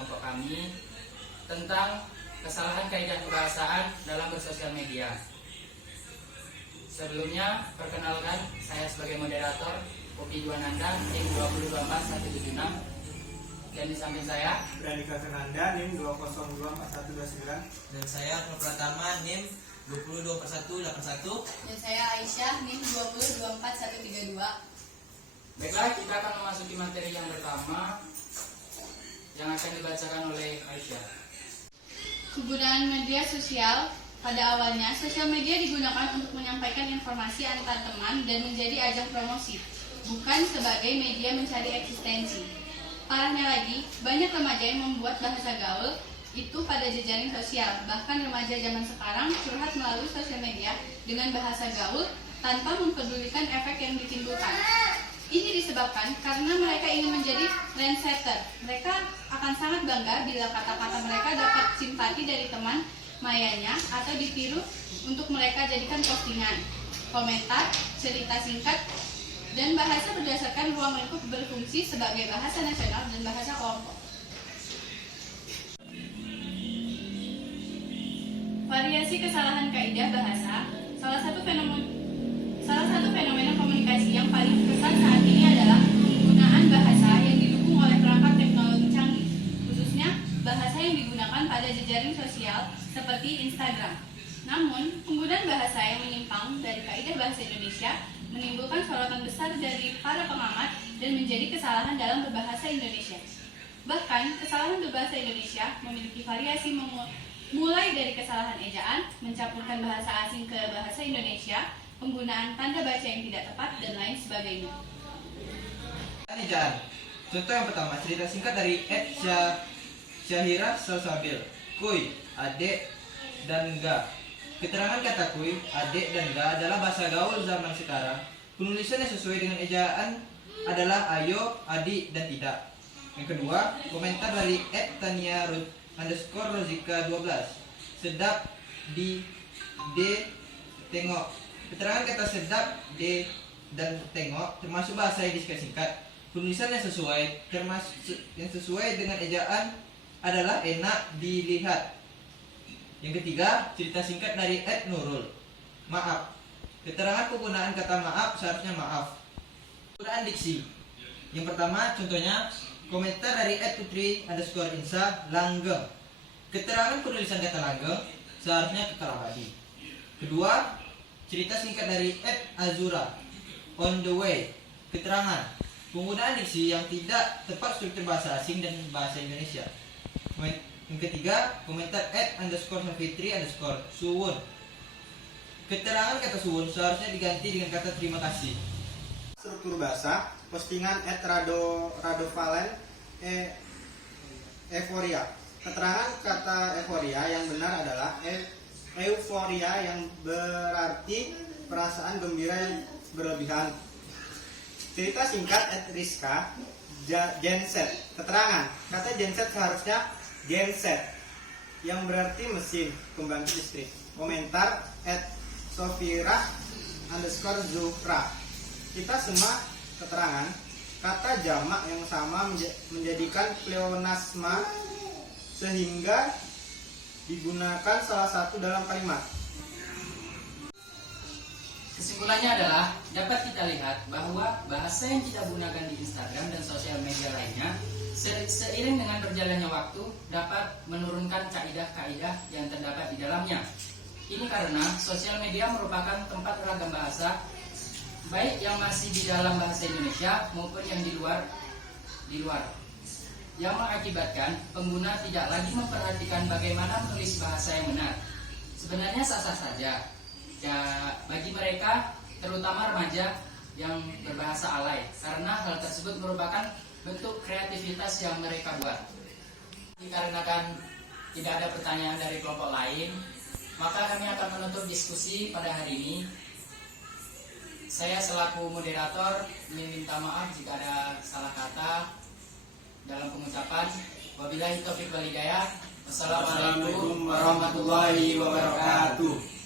kelompok kami tentang kesalahan kaidah kebahasaan dalam bersosial media. Sebelumnya, perkenalkan, saya sebagai moderator Kopi Dwananda, NIM 2024176, dan di samping saya Brandika Fernanda, NIM 2024129, dan saya Pratama, NIM 2024181, Dan saya Aisyah, NIM 2024132. Baiklah, kita akan memasuki materi yang pertama yang akan dibacakan oleh Aisyah. Kegunaan media sosial. Pada awalnya, sosial media digunakan untuk menyampaikan informasi antar teman dan menjadi ajang promosi, bukan sebagai media mencari eksistensi. Parahnya lagi, banyak remaja yang membuat bahasa gaul itu pada jejaring sosial. Bahkan remaja zaman sekarang curhat melalui sosial media dengan bahasa gaul tanpa mempedulikan efek yang ditimbulkan. Ini disebabkan karena mereka ingin menjadi trendsetter. Mereka akan sangat bangga bila kata-kata mereka dapat simpati dari teman mayanya atau ditiru untuk mereka jadikan postingan, komentar, cerita singkat, dan bahasa berdasarkan ruang lingkup berfungsi sebagai bahasa nasional dan bahasa kelompok. Variasi kesalahan kaidah bahasa. Salah satu fenomena komunikasi yang paling kesal saat ini adalah penggunaan bahasa yang didukung oleh perangkat teknologi canggih, khususnya bahasa yang digunakan pada jejaring sosial seperti Instagram. Namun, penggunaan bahasa yang menyimpang dari kaidah bahasa Indonesia menimbulkan sorotan besar dari para pengamat dan menjadi kesalahan dalam berbahasa Indonesia. Bahkan, kesalahan berbahasa Indonesia memiliki variasi mulai dari kesalahan ejaan, mencampurkan bahasa asing ke bahasa Indonesia, penggunaan tanda baca yang tidak tepat, dan lain sebagainya. Ejaan. Contoh yang pertama, cerita singkat dari Syahira Salsabil. Kuy, adek, dan ga. Keterangan kata kuy, adek, dan ga adalah bahasa gaul zaman sekarang. Penulisan yang sesuai dengan ejaan adalah ayo, adik, dan tidak. Yang kedua, komentar dari @tania_rozika12. Sedap di D tengok. Keterangan kata sedap, D, dan tengok termasuk bahasa yang disingkat. Penulisan yang sesuai dengan ejaan adalah enak dilihat. Yang ketiga, cerita singkat dari @nurul. Maaf. Keterangan penggunaan kata maaf seharusnya maaf. Penggunaan diksi. Yang pertama, contohnya komentar dari @putri_insa langgeng. Keterangan penulisan kata langgeng seharusnya kekal abadi. Kedua, cerita singkat dari @azura on the way. Keterangan penggunaan diksi yang tidak tepat struktur bahasa asing dan bahasa Indonesia. Yang ketiga, komentar @_savitri_suwun. Keterangan kata suwun seharusnya diganti dengan kata terima kasih. struktur bahasa, postingan @radovalen euforia. Keterangan kata euforia yang benar adalah euforia yang berarti perasaan gembira yang berlebihan. Cerita singkat @rizka genset. Keterangan kata genset seharusnya genset yang berarti mesin pembangkit listrik. Komentar @sofira_zufra. Kita semua keterangan kata jamak yang sama menjadikan pleonasma sehingga digunakan salah satu dalam kalimat. Kesimpulannya adalah dapat kita lihat bahwa bahasa yang kita gunakan di Instagram dan sosial media lainnya seiring dengan berjalannya waktu dapat menurunkan kaidah-kaidah yang terdapat di dalamnya. Ini karena sosial media merupakan tempat ragam bahasa, baik yang masih di dalam bahasa Indonesia maupun yang di luar, yang mengakibatkan pengguna tidak lagi memperhatikan bagaimana menulis bahasa yang benar. Sebenarnya sah-sah saja ya bagi mereka, terutama remaja yang berbahasa alay, karena hal tersebut merupakan bentuk kreativitas yang mereka buat. Dikarenakan tidak ada pertanyaan dari kelompok lain, maka kami akan menutup diskusi pada hari ini. Saya selaku moderator minta maaf jika ada salah kata dalam pengucapan. Wabillahi taufiq wal hidayah. Wassalamualaikum warahmatullahi wabarakatuh.